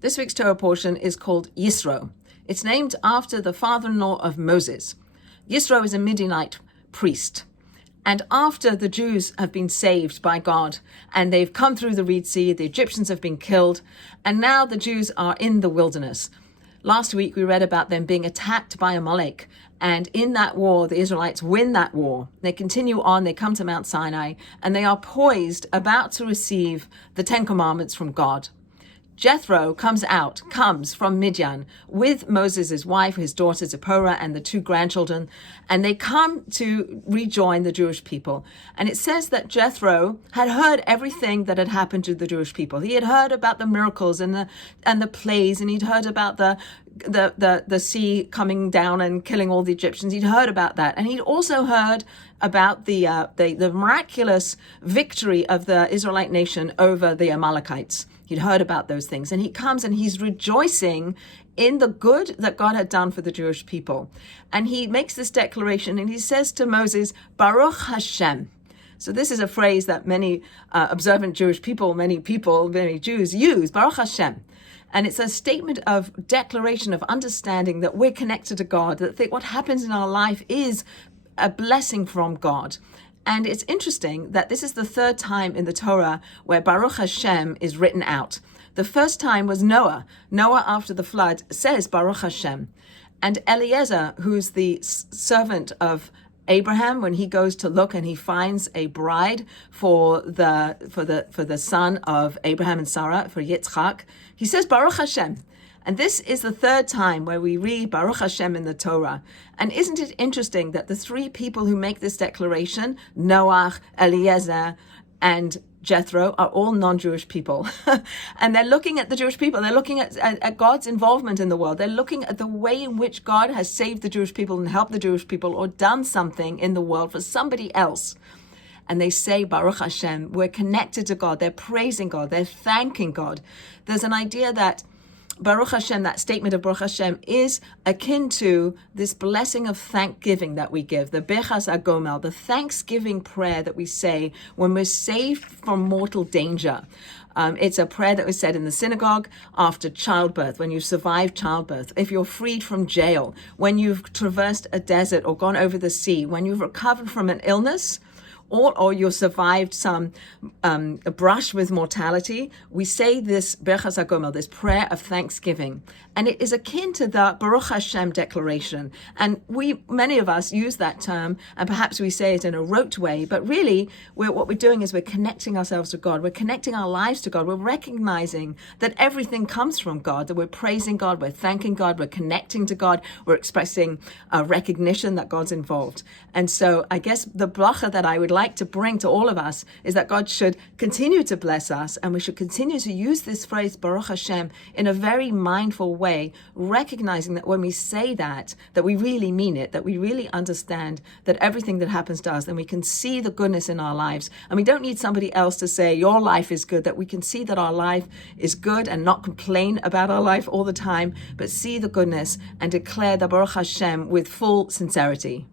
This week's Torah portion is called Yitro. It's named after the father-in-law of Moses. Yitro is a Midianite priest. And after the Jews have been saved by God and they've come through the Red Sea, the Egyptians have been killed, and now the Jews are in the wilderness. Last week we read about them being attacked by Amalek, and in that war the Israelites win that war. They continue on, they come to Mount Sinai, and they are poised, about to receive the Ten Commandments from God. Jethro comes from Midian with Moses' wife, his daughter Zipporah, and the two grandchildren, and they come to rejoin the Jewish people. And it says that Jethro had heard everything that had happened to the Jewish people. He had heard about the miracles and the plagues, and he'd heard about the sea coming down and killing all the Egyptians. He'd heard about that, and he'd also heard about the miraculous victory of the Israelite nation over the Amalekites. He'd heard about those things, and he comes and he's rejoicing in the good that God had done for the Jewish people. And he makes this declaration, and he says to Moses, Baruch Hashem. So this is a phrase that many observant Jewish people, many Jews use, Baruch Hashem. And it's a statement of declaration, of understanding that we're connected to God, that what happens in our life is a blessing from God. And it's interesting that this is the third time in the Torah where Baruch Hashem is written out. The first time was Noah. Noah, after the flood, says Baruch Hashem. And Eliezer, who's the servant of Abraham, when he goes to look and he finds a bride for the son of Abraham and Sarah, for Yitzchak, he says Baruch Hashem. And this is the third time where we read Baruch Hashem in the Torah. And isn't it interesting that the three people who make this declaration, Noach, Eliezer, and Jethro, are all non-Jewish people. And they're looking at the Jewish people. They're looking at God's involvement in the world. They're looking at the way in which God has saved the Jewish people and helped the Jewish people, or done something in the world for somebody else. And they say, Baruch Hashem, we're connected to God. They're praising God. They're thanking God. There's an idea that Baruch Hashem, that statement of Baruch Hashem, is akin to this blessing of thanksgiving that we give, the Bechas Agomel, the thanksgiving prayer that we say when we're saved from mortal danger. It's a prayer that was said in the synagogue after childbirth, when you've survived childbirth, if you're freed from jail, when you've traversed a desert or gone over the sea, when you've recovered from an illness, or you survived some a brush with mortality. We say this Bechas HaGomel, this prayer of thanksgiving, and it is akin to the Baruch Hashem declaration. And many of us use that term, and perhaps we say it in a rote way, but really what we're doing is we're connecting ourselves to God. We're connecting our lives to God. We're recognizing that everything comes from God, that we're praising God, we're thanking God, we're connecting to God, we're expressing recognition that God's involved. And so I guess the bracha that I would like to bring to all of us is that God should continue to bless us, and we should continue to use this phrase Baruch Hashem in a very mindful way, recognizing that when we say that we really mean it, that we really understand that everything that happens to us, then we can see the goodness in our lives, and we don't need somebody else to say your life is good, that we can see that our life is good and not complain about our life all the time, but see the goodness and declare the Baruch Hashem with full sincerity.